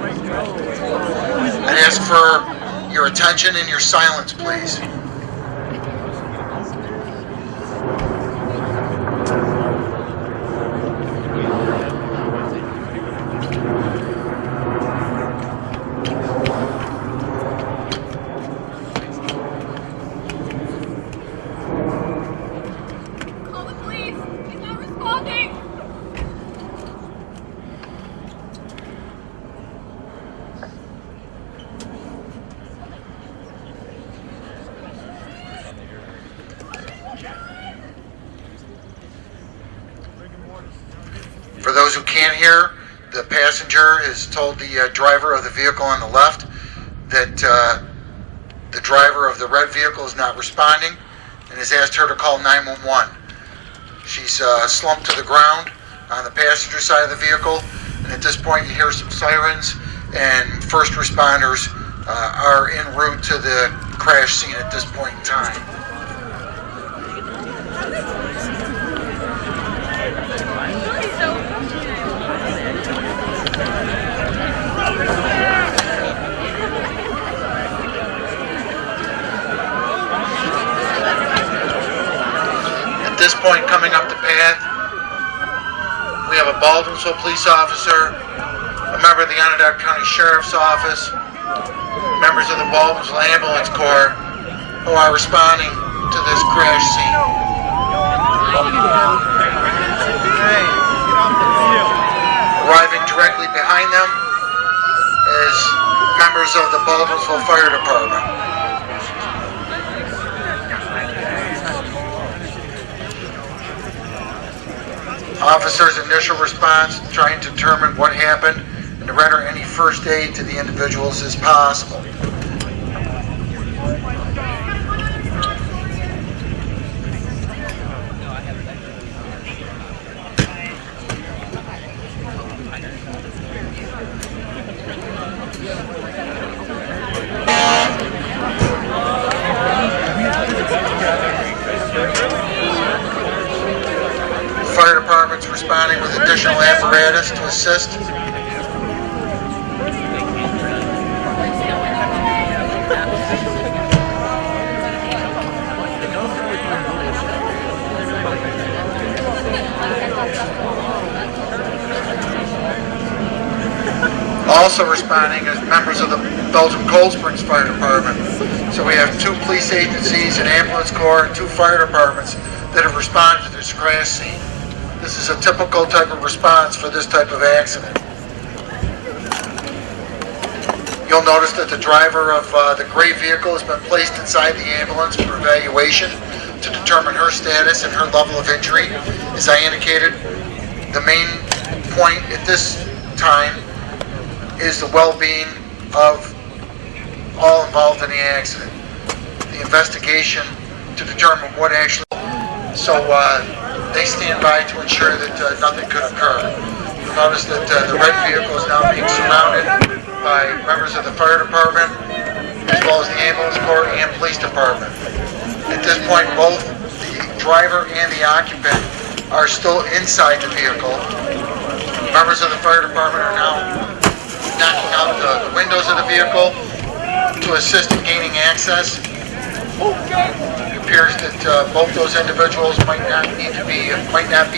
I'd ask for your attention and your silence, please. Call the police. He's not responding. For those who can't hear, the passenger has told the driver of the vehicle on the left that the driver of the red vehicle is not responding and has asked her to call 911. She's slumped to the ground on the passenger side of the vehicle, and at this point you hear some sirens, and first responders are en route to the crash scene at this point in time. At this point, coming up the path, we have a Baldwinsville police officer, a member of the Onondaga County Sheriff's Office, members of the Baldwinsville Ambulance Corps who are responding to this crash scene. Arriving directly behind them is members of the Baldwinsville Fire Department. Officers' initial response, trying to determine what happened and to render any first aid to the individuals as possible. Fire department's responding with additional apparatus to assist. Also responding as members of the Belgium Cold Springs Fire Department. So we have 2 police agencies, an ambulance corps, and 2 fire departments that have responded to this crash scene. This is a typical type of response for this type of accident. You'll notice that the driver of the gray vehicle has been placed inside the ambulance for evaluation to determine her status and her level of injury. As I indicated, the main point at this time is the well-being of all involved in the accident. The investigation to determine what actually... So they stand by to ensure that nothing could occur. You'll notice that the red vehicle is now being surrounded by members of the fire department, as well as the ambulance corps and police department. At this point, both the driver and the occupant are still inside the vehicle. Members of the fire department are now knocking out the windows of the vehicle to assist in gaining access. It appears that both those individuals might not be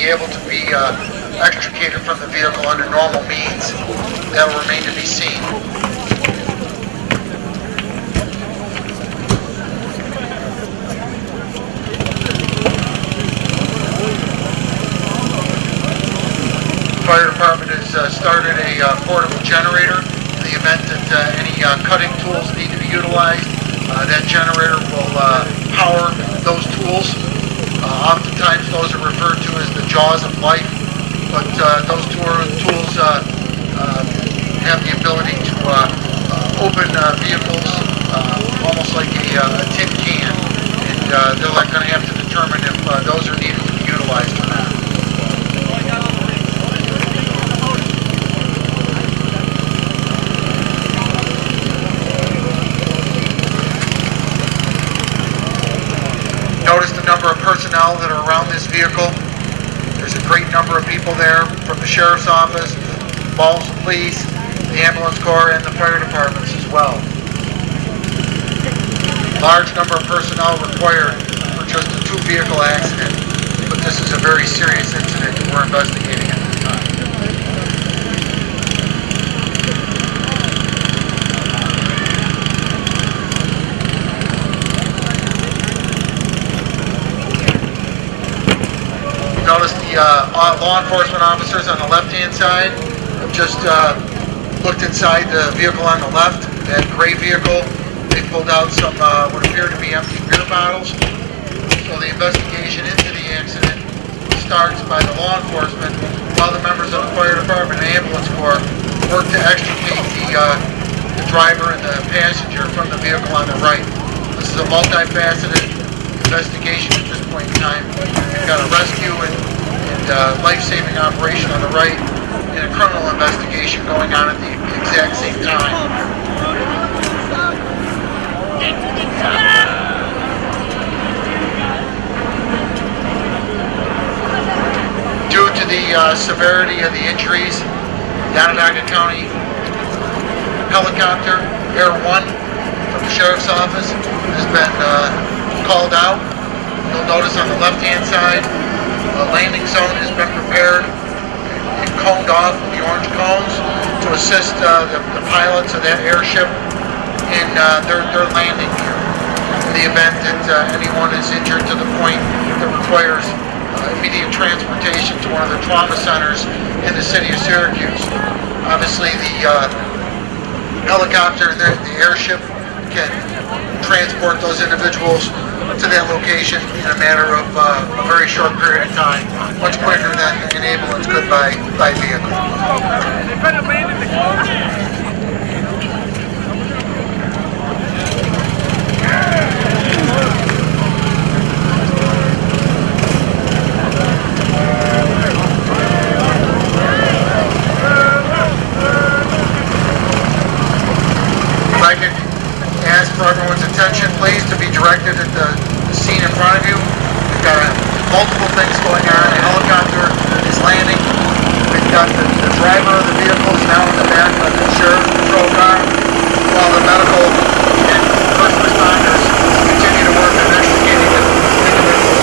able to be extricated from the vehicle under normal means. That will remain to be seen. Fire department has started a portable generator in the event that any cutting tools need to be utilized. That generator will power those tools. Oftentimes those are referred to as the jaws of life, but those tools have the ability to open vehicles almost like a tin can, and they're going to have to determine if those are needed to be utilized or not. Notice the number of personnel that are around this vehicle. There's a great number of people there from the Sheriff's Office, Falls Police, the ambulance corps and the fire departments as well. Large number of personnel required for just a two-vehicle accident, but this is a very serious incident that we're investigating at this time. You notice the law enforcement officers on the left-hand side have just looked inside the vehicle on the left, that gray vehicle. They pulled out some what appear to be empty beer bottles. So the investigation into the accident starts by the law enforcement while the members of the fire department and ambulance corps work to extricate the driver and the passenger from the vehicle on the right. This is a multifaceted investigation at this point in time. We've got a rescue and life-saving operation on the right and a criminal investigation going on at the exact same time. Due to the severity of the injuries, the Onondaga County helicopter, Air 1 from the Sheriff's Office has been called out. You'll notice on the left-hand side, a landing zone has been prepared and coned off with the orange cones to assist the pilots of that airship in their landing gear. In the event that anyone is injured to the point that requires immediate transportation to one of the trauma centers in the city of Syracuse. Obviously, the helicopter and the airship can transport those individuals to that location in a matter of a very short period of time, much quicker than an ambulance could by vehicle. If I could ask for everyone's attention, please, to be directed at the scene in front of you. We've got multiple things going on. A helicopter is landing. We've got the driver of the vehicle is now in the back of the sheriff's patrol car, while the medical and first responders continue to work on extricating the individuals.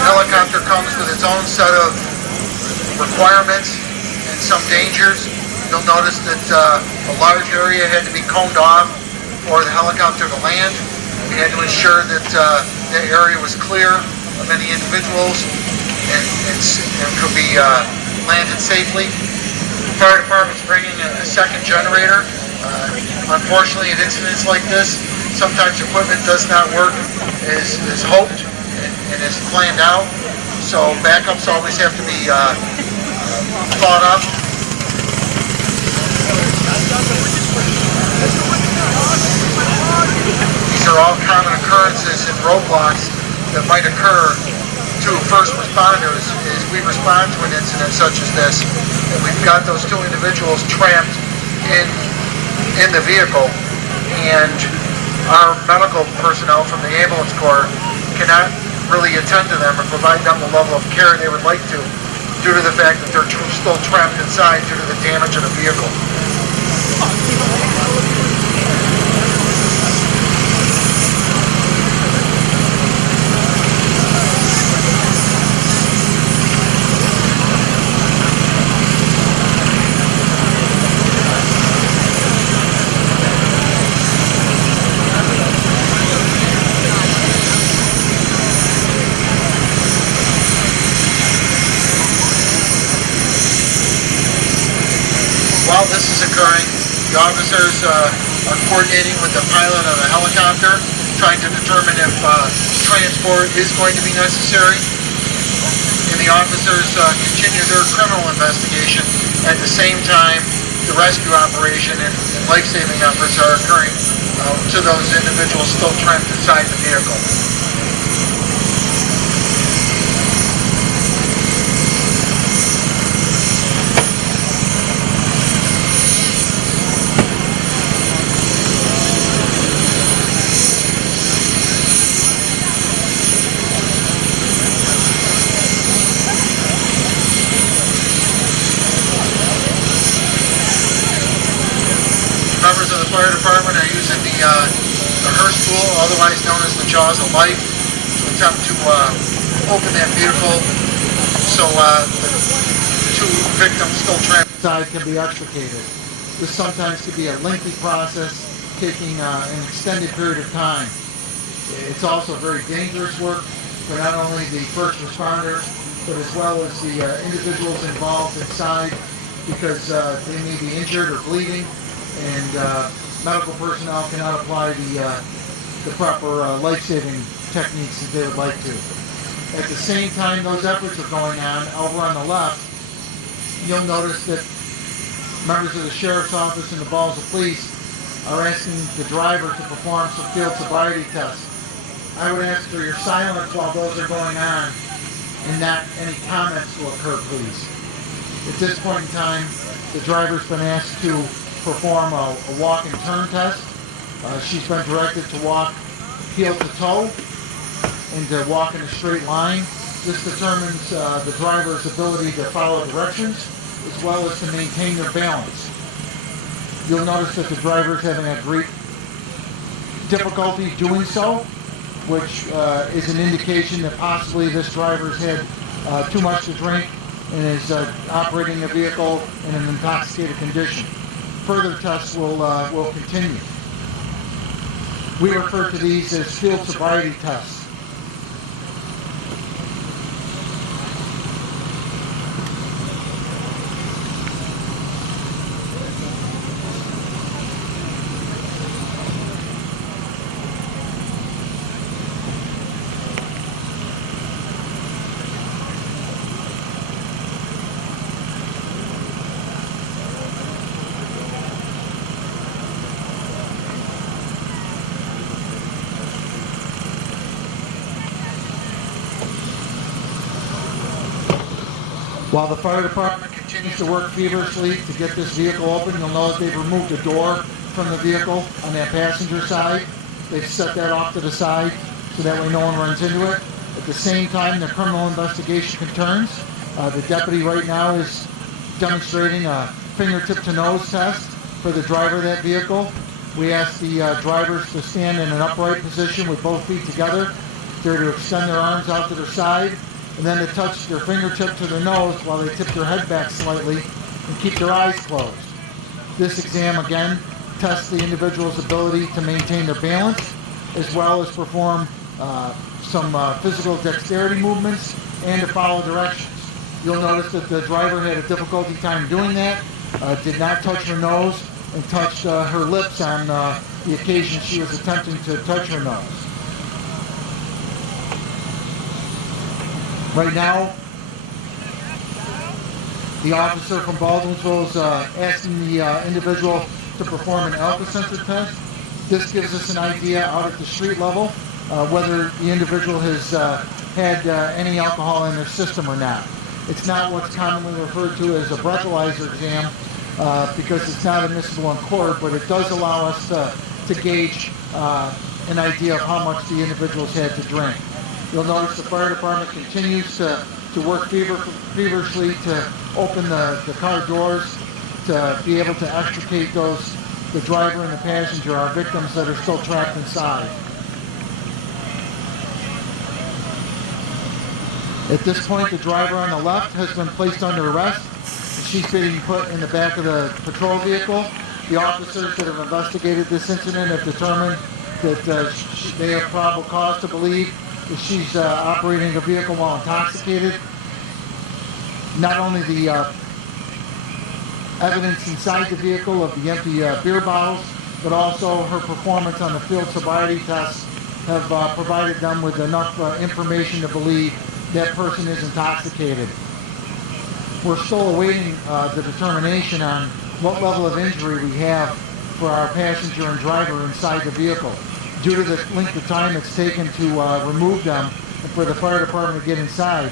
Helicopter comes with its own set of requirements and some dangers. You'll notice that a large area had to be coned off for the helicopter to land. We had to ensure that the area was clear of any individuals and could be landed safely. The fire department's bringing a second generator. Unfortunately, in incidents like this, sometimes equipment does not work as hoped and is planned out. So backups always have to be thought up. These are all common occurrences and roadblocks that might occur to first responders as we respond to an incident such as this. And we've got those two individuals trapped in the vehicle, and our medical personnel from the ambulance corps cannot really attend to them or provide them the level of care they would like to, due to the fact that they're still trapped inside due to the damage of the vehicle. While this is occurring, the officers are coordinating with the pilot of the helicopter, trying to determine if transport is going to be necessary, and the officers continue their criminal investigation. At the same time, the rescue operation and life-saving efforts are occurring to those individuals still trapped inside the vehicle. Members of the fire department are using the hearse tool, otherwise known as the jaws of life, to attempt to open that vehicle so the two victims still trapped inside can be extricated. This sometimes can be a lengthy process, taking an extended period of time. It's also very dangerous work for not only the first responders, but as well as the individuals involved inside, because they may be injured or bleeding, and medical personnel cannot apply the proper life-saving techniques that they would like to. At the same time those efforts are going on, over on the left, you'll notice that members of the Sheriff's Office and the Balls of Police are asking the driver to perform some field sobriety tests. I would ask for your silence while those are going on, and not any comments will occur, please. At this point in time, the driver's been asked to perform a walk and turn test. She's been directed to walk heel to toe and to walk in a straight line. This determines the driver's ability to follow directions as well as to maintain their balance. You'll notice that the driver is having a great difficulty doing so, which is an indication that possibly this driver's had too much to drink and is operating a vehicle in an intoxicated condition. Further tests will continue. We refer to these as field sobriety tests. While the fire department continues to work feverishly to get this vehicle open, you'll know that they've removed a door from the vehicle on that passenger side. They've set that off to the side so that way no one runs into it. At the same time, the criminal investigation returns. The deputy right now is demonstrating a fingertip to nose test for the driver of that vehicle. We ask the drivers to stand in an upright position with both feet together. They're to extend their arms out to their side, and then to touch their fingertip to their nose while they tip their head back slightly and keep their eyes closed. This exam, again, tests the individual's ability to maintain their balance, as well as perform some physical dexterity movements and to follow directions. You'll notice that the driver had a difficulty time doing that, did not touch her nose, and touched her lips on the occasion she was attempting to touch her nose. Right now, the officer from Baldwinsville is asking the individual to perform an alcohol sensor test. This gives us an idea out at the street level whether the individual has had any alcohol in their system or not. It's not what's commonly referred to as a breathalyzer exam because it's not admissible in court, but it does allow us to gauge an idea of how much the individual's had to drink. You'll notice the fire department continues to work feverishly to open the car doors to be able to extricate the driver and the passenger, our victims that are still trapped inside. At this point, the driver on the left has been placed under arrest, and she's being put in the back of the patrol vehicle. The officers that have investigated this incident have determined that they have probable cause to believe that she's operating a vehicle while intoxicated. Not only the evidence inside the vehicle of the empty beer bottles, but also her performance on the field sobriety test have provided them with enough information to believe that person is intoxicated. We're still awaiting the determination on what level of injury we have for our passenger and driver inside the vehicle. Due to the length of time it's taken to remove them and for the fire department to get inside,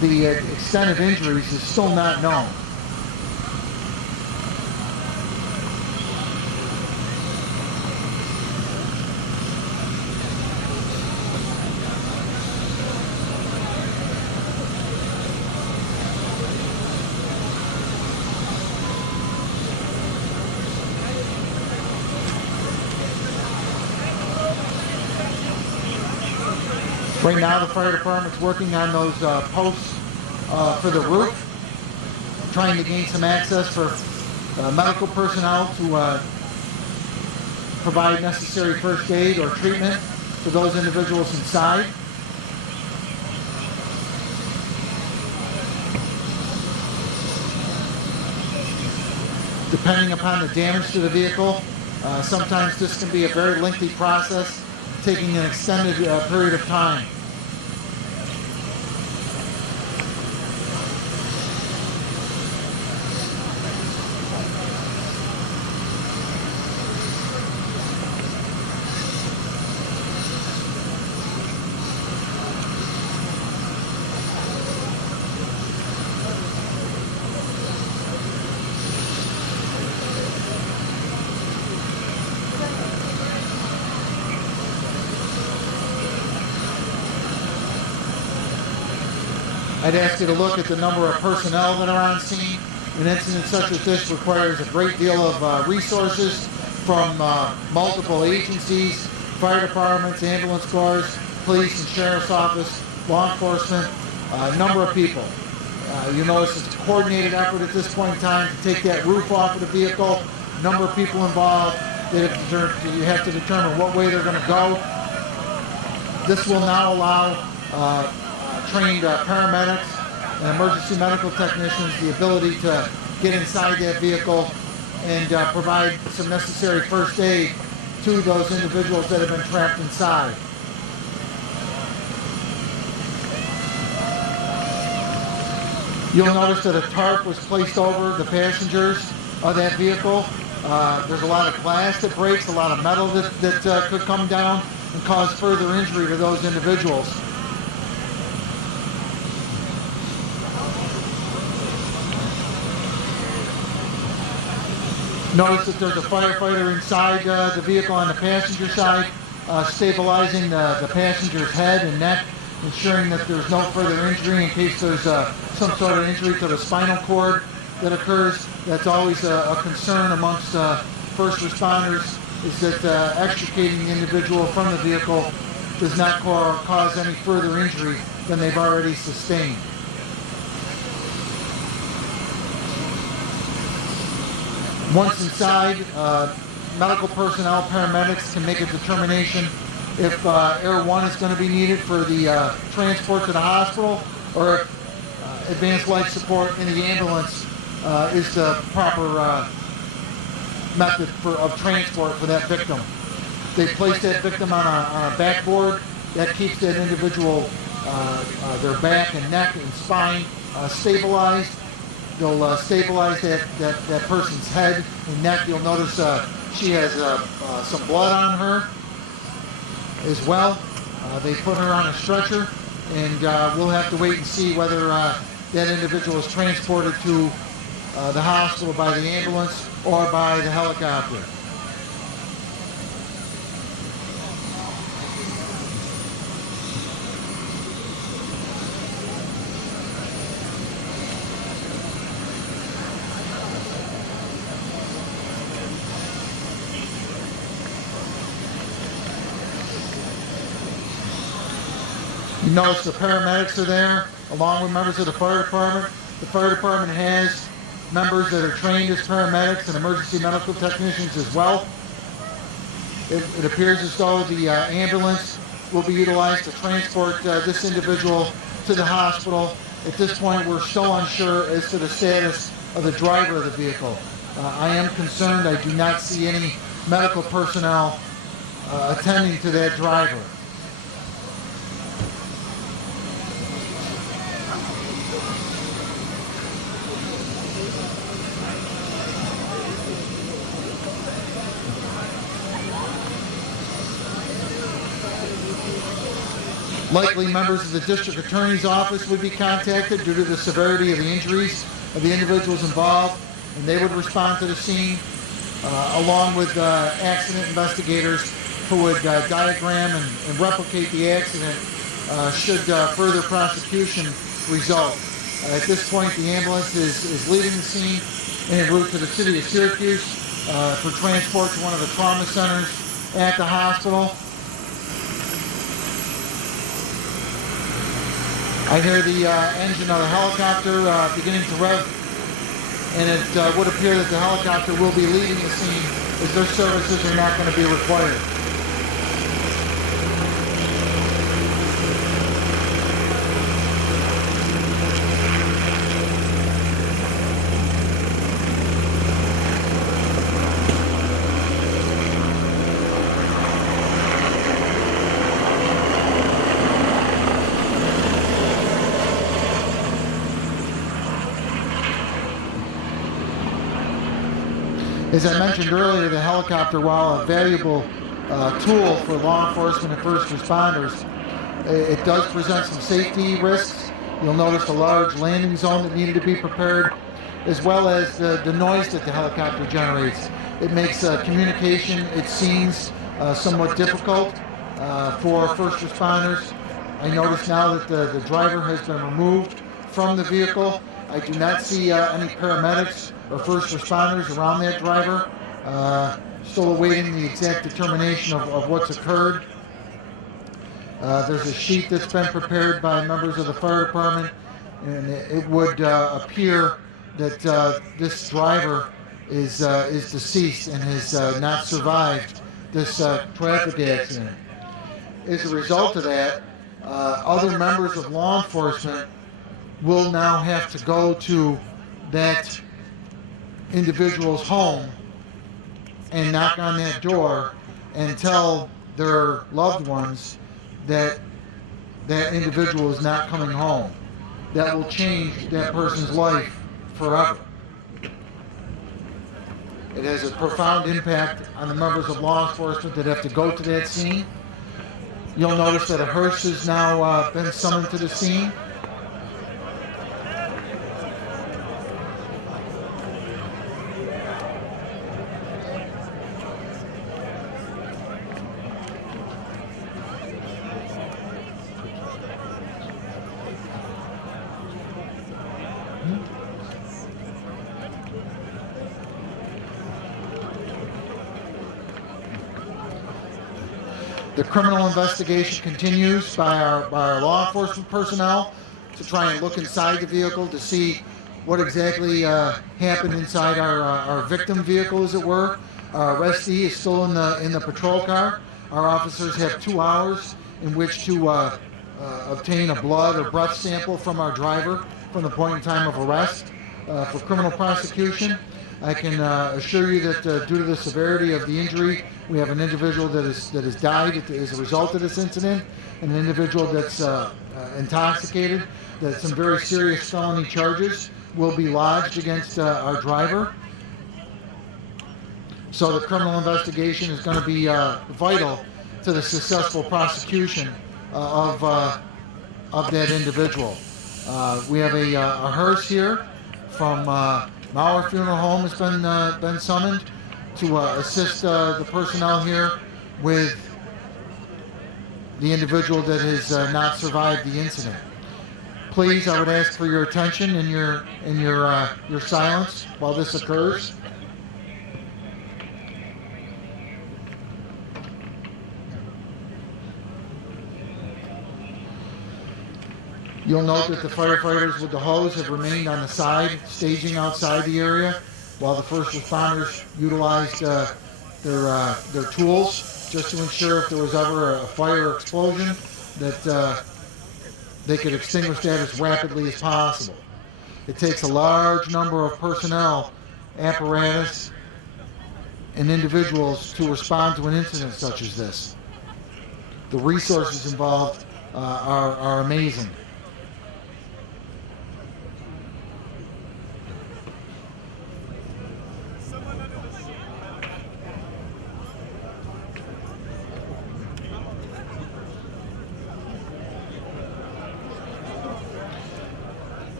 the extent of injuries is still not known. Right now, the fire department's working on those posts for the roof, trying to gain some access for medical personnel to provide necessary first aid or treatment for those individuals inside. Depending upon the damage to the vehicle, sometimes this can be a very lengthy process, taking an extended period of time. I'd ask you to look at the number of personnel that are on scene. An incident such as this requires a great deal of resources from multiple agencies, fire departments, ambulance corps, police and sheriff's office, law enforcement, a number of people. You notice it's a coordinated effort at this point in time to take that roof off of the vehicle, number of people involved. You have to determine what way they're going to go. This will now allow trained paramedics and emergency medical technicians the ability to get inside that vehicle and provide some necessary first aid to those individuals that have been trapped inside. You'll notice that a tarp was placed over the passengers of that vehicle. There's a lot of glass that breaks, a lot of metal that could come down and cause further injury to those individuals. Notice that there's a firefighter inside the vehicle on the passenger side, stabilizing the passenger's head and neck, ensuring that there's no further injury in case there's some sort of injury to the spinal cord that occurs. That's always a concern amongst first responders, is that extricating the individual from the vehicle does not cause any further injury than they've already sustained. Once inside, medical personnel, paramedics can make a determination if Air 1 is going to be needed for the transport to the hospital, or if advanced life support in the ambulance is the proper method of transport for that victim. They place that victim on a backboard that keeps that individual, their back and neck and spine stabilized. They'll stabilize that person's head and neck. You'll notice she has some blood on her as well. They put her on a stretcher, and we'll have to wait and see whether that individual is transported to the hospital by the ambulance or by the helicopter. You notice the paramedics are there, along with members of the fire department. The fire department has members that are trained as paramedics and emergency medical technicians as well. It appears as though the ambulance will be utilized to transport this individual to the hospital. At this point, we're still unsure as to the status of the driver of the vehicle. I am concerned. I do not see any medical personnel attending to that driver. Likely members of the district attorney's office would be contacted due to the severity of the injuries of the individuals involved, and they would respond to the scene, along with accident investigators who would diagram and replicate the accident should further prosecution result. At this point, the ambulance is leaving the scene en route to the city of Syracuse for transport to one of the trauma centers at the hospital. I hear the engine of the helicopter beginning to rev, and it would appear that the helicopter will be leaving the scene as their services are not going to be required. As I mentioned earlier, the helicopter, while a valuable tool for law enforcement and first responders, it does present some safety risks. You'll notice a large landing zone that needed to be prepared, as well as the noise that the helicopter generates. It makes communication, it seems, somewhat difficult for first responders. I notice now that the driver has been removed from the vehicle. I do not see any paramedics or first responders around that driver. Still awaiting the exact determination of what's occurred. There's a sheet that's been prepared by members of the fire department, and it would appear that this driver is deceased and has not survived this traffic accident. As a result of that, other members of law enforcement will now have to go to that individual's home and knock on that door and tell their loved ones that that individual is not coming home. That will change that person's life forever. It has a profound impact on the members of law enforcement that have to go to that scene. You'll notice that a hearse has now been summoned to the scene. The criminal investigation continues by our law enforcement personnel to try and look inside the vehicle to see what exactly happened inside our victim vehicle, as it were. Our arrestee is still in the patrol car. Our officers have 2 hours in which to obtain a blood or breath sample from our driver from the point in time of arrest for criminal prosecution. I can assure you that due to the severity of the injury, we have an individual that has died as a result of this incident, and an individual that's intoxicated, that some very serious felony charges will be lodged against our driver. So the criminal investigation is going to be vital to the successful prosecution of that individual. We have a hearse here from Mauer Funeral Home has been summoned to assist the personnel here with the individual that has not survived the incident. Please, I would ask for your attention and your silence while this occurs. You'll note that the firefighters with the hose have remained on the side, staging outside the area, while the first responders utilized their tools just to ensure if there was ever a fire or explosion that they could extinguish that as rapidly as possible. It takes a large number of personnel, apparatus, and individuals to respond to an incident such as this. The resources involved are amazing.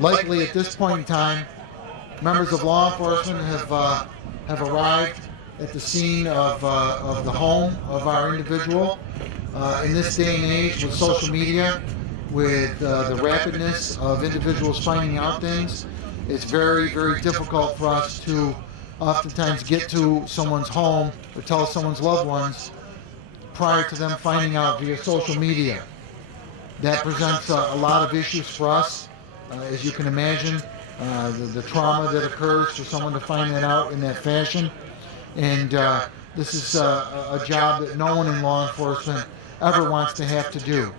Likely at this point in time, members of law enforcement have arrived at the scene of the home of our individual. In this day and age, with social media, with the rapidness of individuals finding out things, it's very, very difficult for us to oftentimes get to someone's home or tell someone's loved ones prior to them finding out via social media. That presents a lot of issues for us. As you can imagine, the trauma that occurs for someone to find that out in that fashion. And this is a job that no one in law enforcement ever wants to have to do.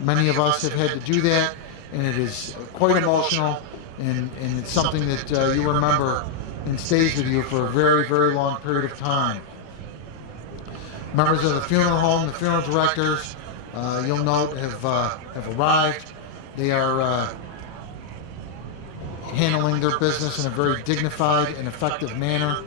Many of us have had to do that, and it is quite emotional, and it's something that you remember and stays with you for a very, very long period of time. Members of the funeral home, the funeral directors, you'll note, have arrived. They are handling their business in a very dignified and effective manner.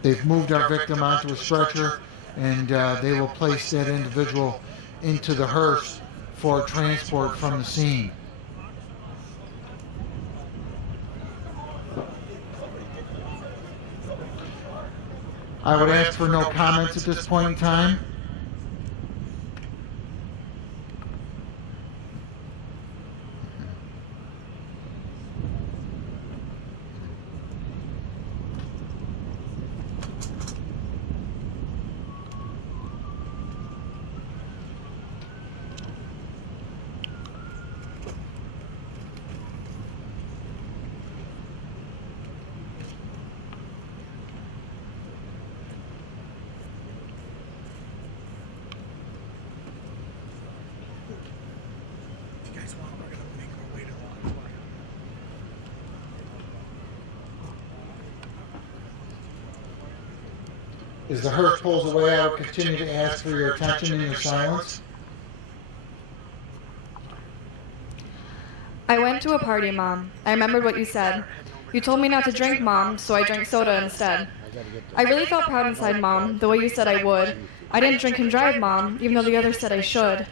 They've moved our victim onto a stretcher, and they will place that individual into the hearse for transport from the scene. I would ask for no comments at this point in time. As the hearse pulls away, I will continue to ask for your attention and your silence. I went to a party, Mom. I remembered what you said. You told me not to drink, Mom, so I drank soda instead. I really felt proud inside, Mom, the way you said I would. I didn't drink and drive, Mom, even though the others said I should.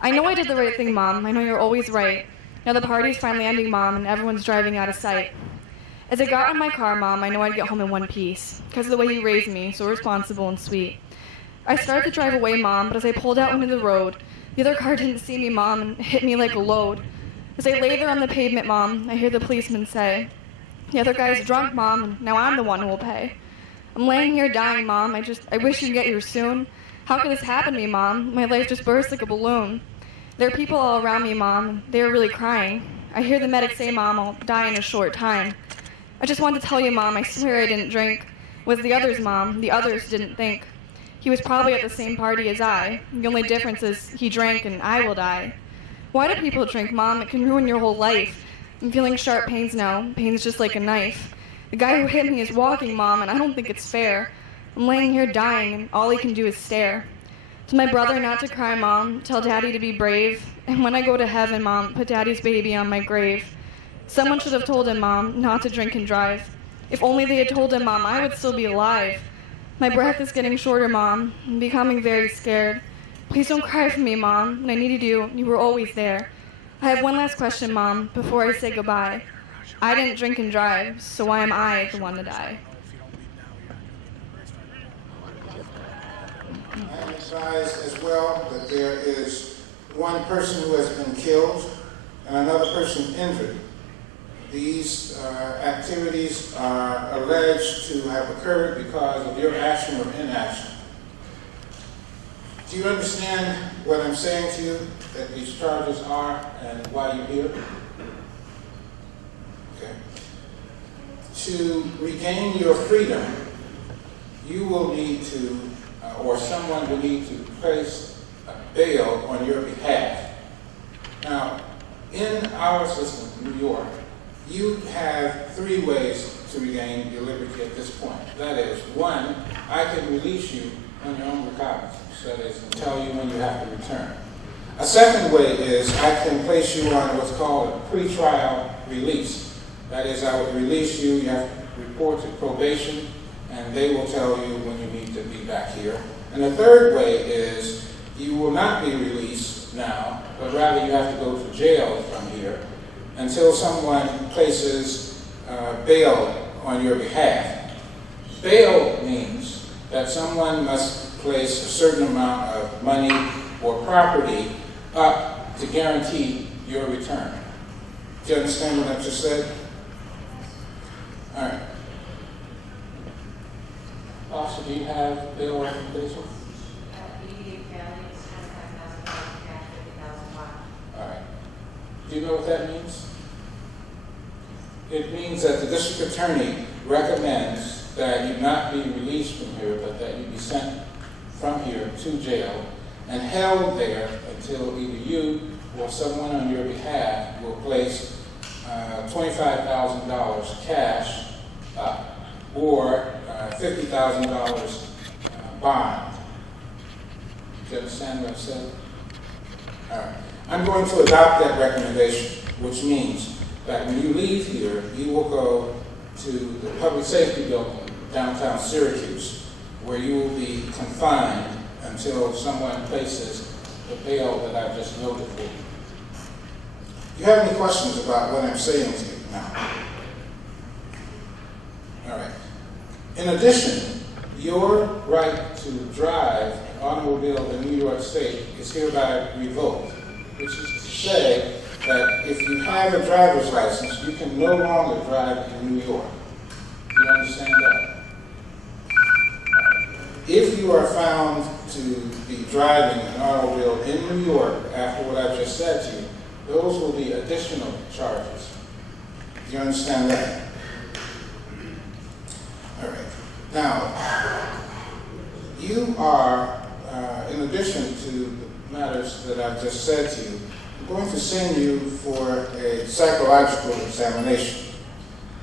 I know I did the right thing, Mom. I know you're always right. Now the party's finally ending, Mom, and everyone's driving out of sight. As I got in my car, Mom, I know I'd get home in one piece, because of the way you raised me, so responsible and sweet. I started to drive away, Mom, but as I pulled out into the road, the other car didn't see me, Mom, and hit me like a load. As I lay there on the pavement, Mom, I hear the policeman say, "The other guy's drunk, Mom, and now I'm the one who will pay." I'm laying here dying, Mom. I wish you'd get here soon. How could this happen to me, Mom? My life just burst like a balloon. There are people all around me, Mom, and they are really crying. I hear the medic say, Mom, I'll die in a short time. I just wanted to tell you, Mom, I swear I didn't drink. It was the others, Mom. The others didn't think. He was probably at the same party as I. The only difference is he drank and I will die. Why do people drink, Mom? It can ruin your whole life. I'm feeling sharp pains now. Pains just like a knife. The guy who hit me is walking, Mom, and I don't think it's fair. I'm laying here dying, and all he can do is stare. To my brother not to cry, Mom. Tell Daddy to be brave. And when I go to heaven, Mom, put Daddy's baby on my grave. Someone should have told him, Mom, not to drink and drive. If only they had told him, Mom, I would still be alive. My breath is getting shorter, Mom. I'm becoming very scared. Please don't cry for me, Mom. When I needed you, you were always there. I have one last question, Mom, before I say goodbye. I didn't drink and drive, so why am I the one to die? I am advised as well that there is one person who has been killed and another person injured. These activities are alleged to have occurred because of your action or inaction. Do you understand what I'm saying to you, that these charges are and why you're here? Okay. To regain your freedom, you will need to, or someone will need to place a bail on your behalf. Now, in our system, New York, you have 3 ways to regain your liberty at this point. That is, 1, I can release you on your own recognizance. That is, tell you when you have to return. A second way is I can place you on what's called a pretrial release. That is, I would release you, you have to report to probation, and they will tell you when you need to be back here. And the third way is you will not be released now, but rather you have to go to jail from here until someone places bail on your behalf. Bail means that someone must place a certain amount of money or property up to guarantee your return. Do you understand what I just said? All right. Officer, do you have bail recommendation? Immediate family is $25,000 cash, $50,000. All right. Do you know what that means? It means that the district attorney recommends that you not be released from here, but that you be sent from here to jail and held there until either you or someone on your behalf will place $25,000 cash up or $50,000 bond. Do you understand what I said? All right. I'm going to adopt that recommendation, which means that when you leave here, you will go to the public safety building downtown Syracuse, where you will be confined until someone places the bail that I've just noted for you. Do you have any questions about what I'm saying to you now? All right. In addition, your right to drive an automobile in New York State is hereby revoked, which is to say that if you have a driver's license, you can no longer drive in New York. Do you understand that? If you are found to be driving an automobile in New York after what I just said to you, those will be additional charges. Do you understand that? All right. Now, you are, in addition to the matters that I've just said to you, I'm going to send you for a psychological examination.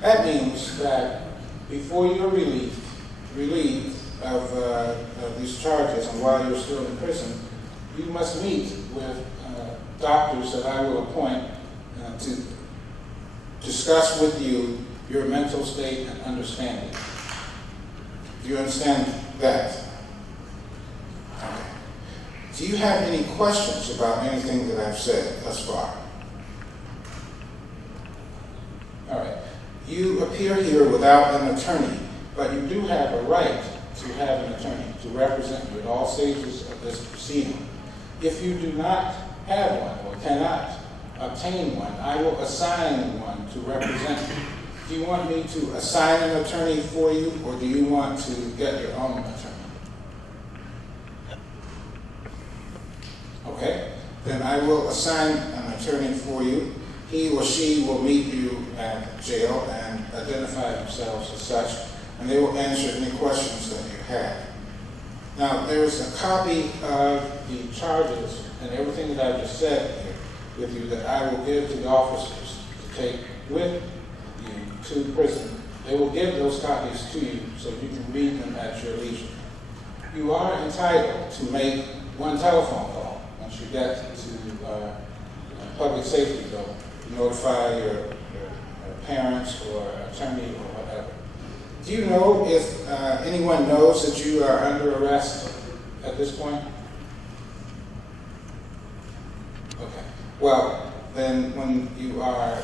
That means that before you're relieved of these charges and while you're still in prison, you must meet with doctors that I will appoint to discuss with you your mental state and understanding. Do you understand that? Okay. Do you have any questions about anything that I've said thus far? All right. You appear here without an attorney, but you do have a right to have an attorney to represent you at all stages of this proceeding. If you do not have one or cannot obtain one, I will assign one to represent you. Do you want me to assign an attorney for you, or do you want to get your own attorney? Okay, then I will assign an attorney for you. He or she will meet you at jail and identify themselves as such, and they will answer any questions that you have. Now, there's a copy of the charges and everything that I've just said here with you that I will give to the officers to take with you to prison. They will give those copies to you so you can read them at your leisure. You are entitled to make one telephone call once you get to a public safety building. Notify your parents or attorney or whatever. Do you know if anyone knows that you are under arrest at this point? Okay. Well, then when you are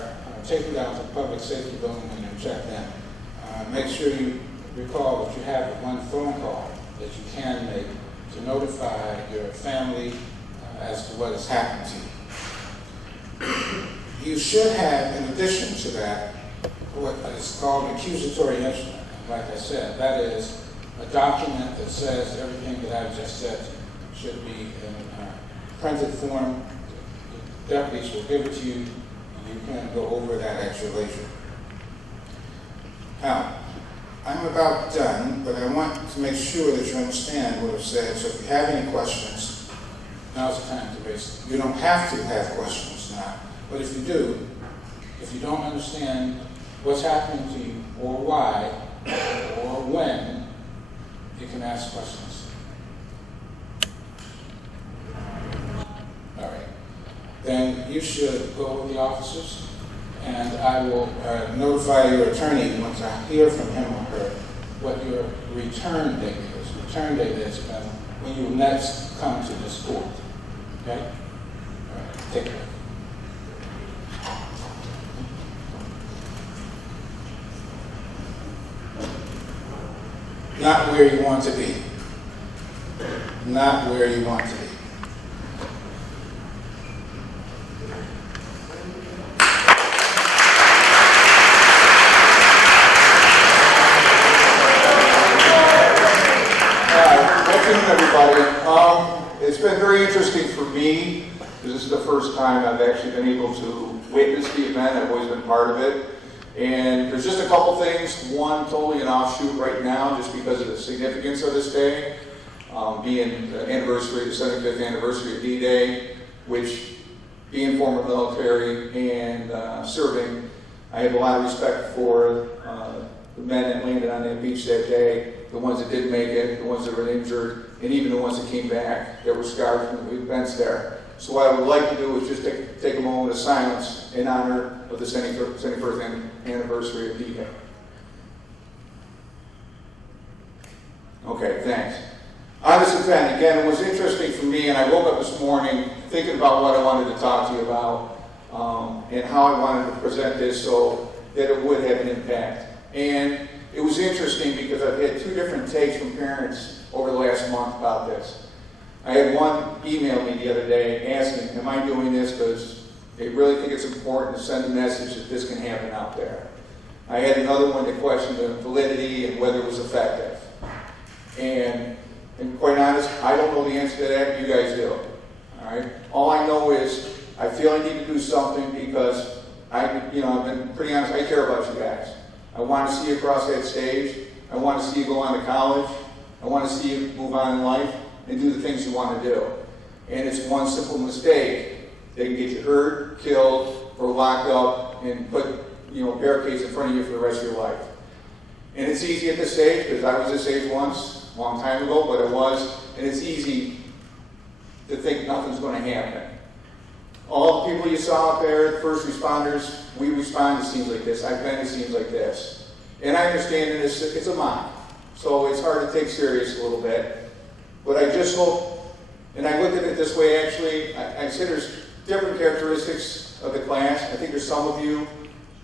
taken down to the public safety building and you're checked in, make sure you recall that you have one phone call that you can make to notify your family as to what has happened to you. You should have, in addition to that, what is called an accusatory instrument. Like I said, that is a document that says everything that I've just said should be in printed form. The deputies will give it to you. You can go over that at your leisure. Now, I'm about done, but I want to make sure that you understand what I've said. So if you have any questions, now's the time to raise them. You don't have to have questions now, but if you do, if you don't understand what's happening to you, or why, or when, you can ask questions. All right. Then you should go with the officers, and I will notify your attorney once I hear from him or her what your return date is. Return date is when you next come to this court. Okay? All right. Take care. Not where you want to be. Not where you want to be. Good afternoon, everybody. It's been very interesting for me, because this is the first time I've actually been able to witness the event. I've always been part of it. And there's just a couple things. One, totally an offshoot right now, just because of the significance of this day, being the anniversary, the 75th anniversary of D-Day, which, being former military and serving, I have a lot of respect for the men that landed on that beach that day, the ones that didn't make it, the ones that were injured, and even the ones that came back that were scarred from the events there. So what I would like to do is just take a moment of silence in honor of the 71st anniversary of D-Day. Okay, thanks. On this event, again, it was interesting for me, and I woke up this morning thinking about what I wanted to talk to you about and how I wanted to present this so that it would have an impact. And it was interesting because I've had two different takes from parents over the last month about this. I had one email me the other day asking, am I doing this because they really think it's important to send a message that this can happen out there? I had another one that questioned the validity and whether it was effective. And quite honest, I don't know the answer to that, you guys do. All right? All I know is I feel I need to do something because I've been pretty honest, I care about you guys. I want to see you across that stage. I want to see you go on to college. I want to see you move on in life and do the things you want to do. And it's one simple mistake that can get you hurt, killed, or locked up and put barricades in front of you for the rest of your life. And it's easy at this stage because I was this age once, a long time ago, but it was, and it's easy to think nothing's going to happen. All the people you saw out there, the first responders, we respond to scenes like this. I've been to scenes like this. And I understand that it's a mock, so it's hard to take serious a little bit. But I just hope, and I looked at it this way actually, I said there's different characteristics of the class. I think there's some of you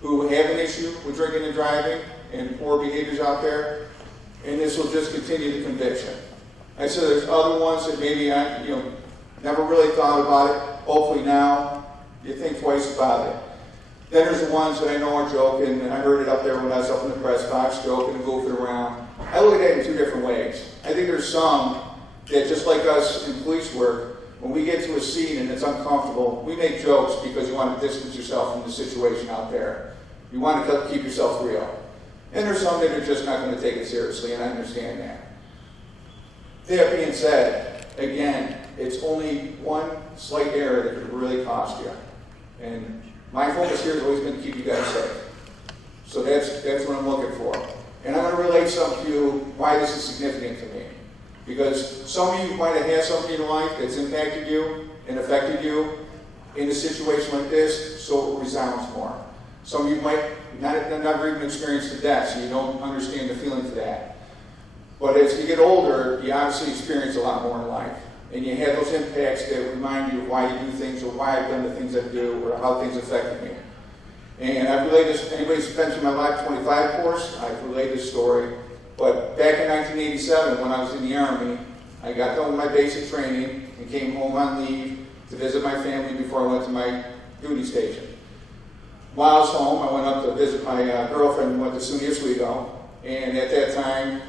who have an issue with drinking and driving and poor behaviors out there, and this will just continue the conviction. I said there's other ones that maybe I never really thought about it. Hopefully now you think twice about it. Then there's the ones that I know are joking, and I heard it up there when I was up in the press box, joking and goofing around. I look at it in two different ways. I think there's some that, just like us in police work, when we get to a scene and it's uncomfortable, we make jokes because you want to distance yourself from the situation out there. You want to keep yourself real. And there's some that are just not going to take it seriously, and I understand that. That being said, again, it's only one slight error that could really cost you. And my focus here has always been to keep you guys safe. So that's what I'm looking for. And I'm going to relate something to you why this is significant to me. Because some of you might have had something in your life that's impacted you and affected you in a situation like this, so it resounds more. Some of you might never even experience the death, so you don't understand the feeling for that. But as you get older, you obviously experience a lot more in life. And you have those impacts that remind you of why you do things or why I've done the things I do or how things affected me. And I've relayed this, anybody who's been through my Life 25 course, I've relayed this story. But back in 1987, when I was in the Army, I got done with my basic training and came home on leave to visit my family before I went to my duty station. While I was home, I went up to visit my girlfriend who went to SUNY Oswego. And at that time,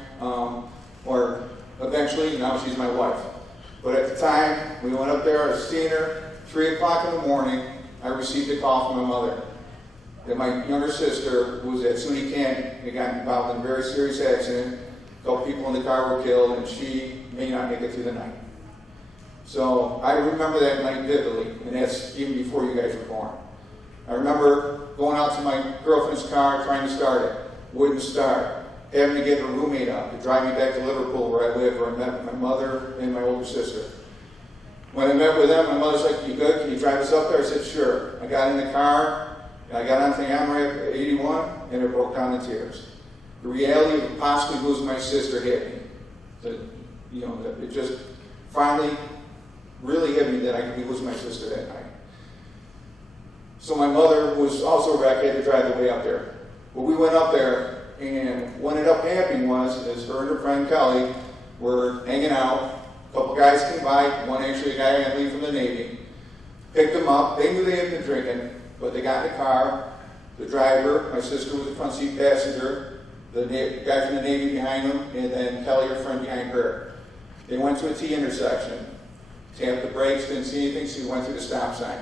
or eventually, now she's my wife. But at the time, we went up there, I was seeing her, 3 o'clock in the morning, I received a call from my mother. that my younger sister, who was at SUNY Canton, had gotten involved in a very serious accident. A couple people in the car were killed, and she may not make it through the night. So I remember that night vividly, and that's even before you guys were born. I remember going out to my girlfriend's car, trying to start it, wouldn't start, having to get her roommate up to drive me back to Liverpool, where I live, where I met my mother and my older sister. When I met with them, my mother's like, "You good? Can you drive us up there?" I said, "Sure." I got in the car, and I got onto the Amtrak 81, and it broke down in tears. The reality of possibly losing my sister hit me. It just finally really hit me that I could be losing my sister that night. So my mother was also a wreck, had to drive the way up there. But we went up there, and what ended up happening is her and her friend Kelly were hanging out. A couple guys came by, one actually a guy I had leave from the Navy, picked them up. They knew they had been drinking, but they got in the car. The driver, my sister was the front seat passenger, the guy from the Navy behind them, and then Kelly, her friend, behind her. They went to a T intersection, tapped the brakes, didn't see anything, so he went through the stop sign.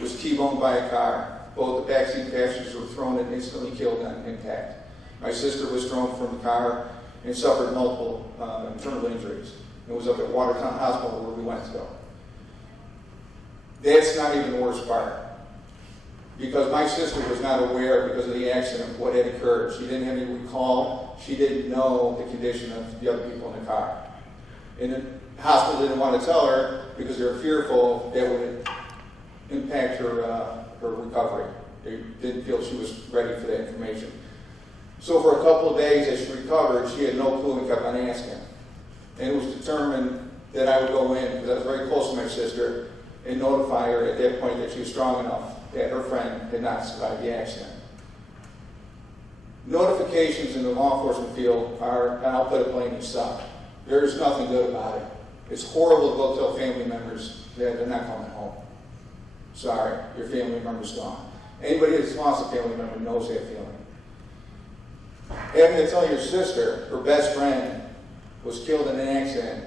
Was T-boned by a car. Both the backseat passengers were thrown and instantly killed on impact. My sister was thrown from the car and suffered multiple internal injuries. It was up at Watertown Hospital where we went to go. That's not even the worst part. Because my sister was not aware, because of the accident, what had occurred. She didn't have any recall. She didn't know the condition of the other people in the car. And the hospital didn't want to tell her because they were fearful that would impact her recovery. They didn't feel she was ready for that information. So for a couple of days as she recovered, she had no clue and kept on asking. And it was determined that I would go in, because I was very close to my sister, and notify her at that point that she was strong enough that her friend had not survived the accident. Notifications in the law enforcement field are, and I'll put it plainly, suck. There's nothing good about it. It's horrible to go tell family members that they're not coming home. Sorry, your family member's gone. Anybody that's lost a family member knows that feeling. Having to tell your sister, her best friend, was killed in an accident,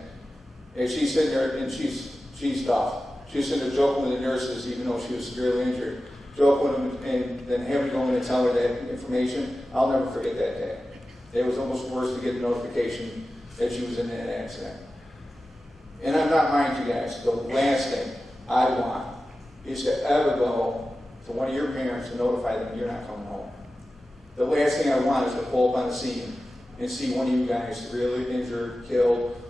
and she's sitting there, and she's tough. She's sitting there joking with the nurses, even though she was severely injured. Joke with them, and then having to go in and tell her that information. I'll never forget that day. It was almost worse to get the notification that she was in that accident. And I'm not lying to you guys. The last thing I want is to ever go to one of your parents and notify them you're not coming home. The last thing I want is to pull up on the scene and see one of you guys really injured, killed,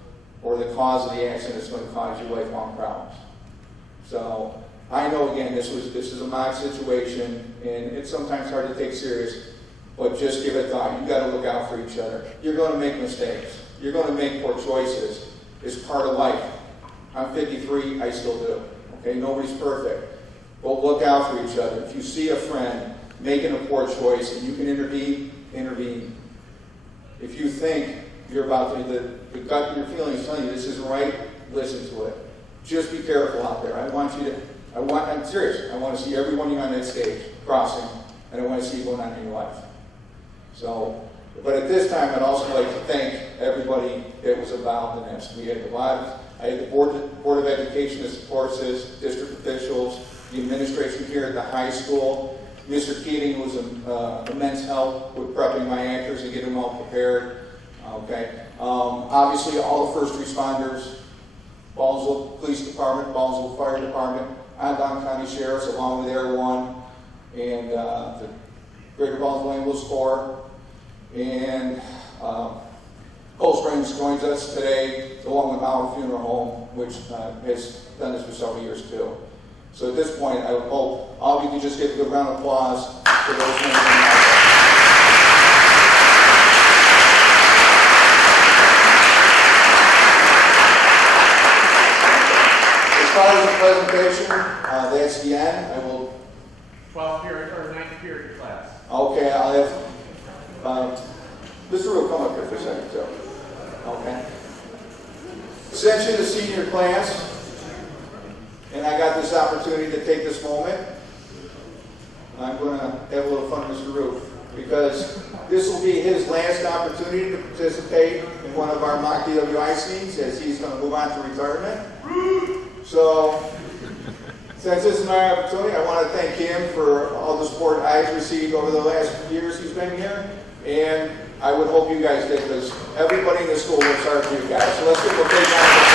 or the cause of the accident is going to cause you lifelong problems. So I know, again, this is a mob situation, and it's sometimes hard to take serious, but just give it thought. You've got to look out for each other. You're going to make mistakes. You're going to make poor choices. It's part of life. I'm 53, I still do. Okay, nobody's perfect. But look out for each other. If you see a friend making a poor choice and you can intervene, intervene. If you think you're about to, the gut in your feelings telling you this isn't right, listen to it. Just be careful out there. I'm serious. I want to see every one of you on that stage crossing, and I want to see you going on in your life. So, but at this time, I'd also like to thank everybody that was involved in this. We had I had the Board of Education that supports this, district officials, the administration here at the high school. Mr. Keating was immense help with prepping my actors and getting them all prepared. Okay. Obviously, all the first responders, Ballsville Police Department, Ballsville Fire Department, Onondaga County Sheriffs, along with Air One, and the Greater Ballsville Ambulance Corps, and Cold Springs joins us today, along with our funeral home, which has done this for several years too. So at this point, I would hope all of you can just give a good round of applause for those men. As far as the presentation, that's the end. I will. 12th period or 9th period class. Okay, I'll have Mr. Will come up here for a second, too. Okay. Since you're the senior class, and I got this opportunity to take this moment, I'm going to have a little fun with Mr. Roof, because this will be his last opportunity to participate in one of our mock DUI scenes, as he's going to move on to retirement. So Since this is my opportunity, I want to thank him for all the support I've received over the last years he's been here, and I would hope you guys did, because everybody in the school works hard for you guys. So let's give him a big round of applause.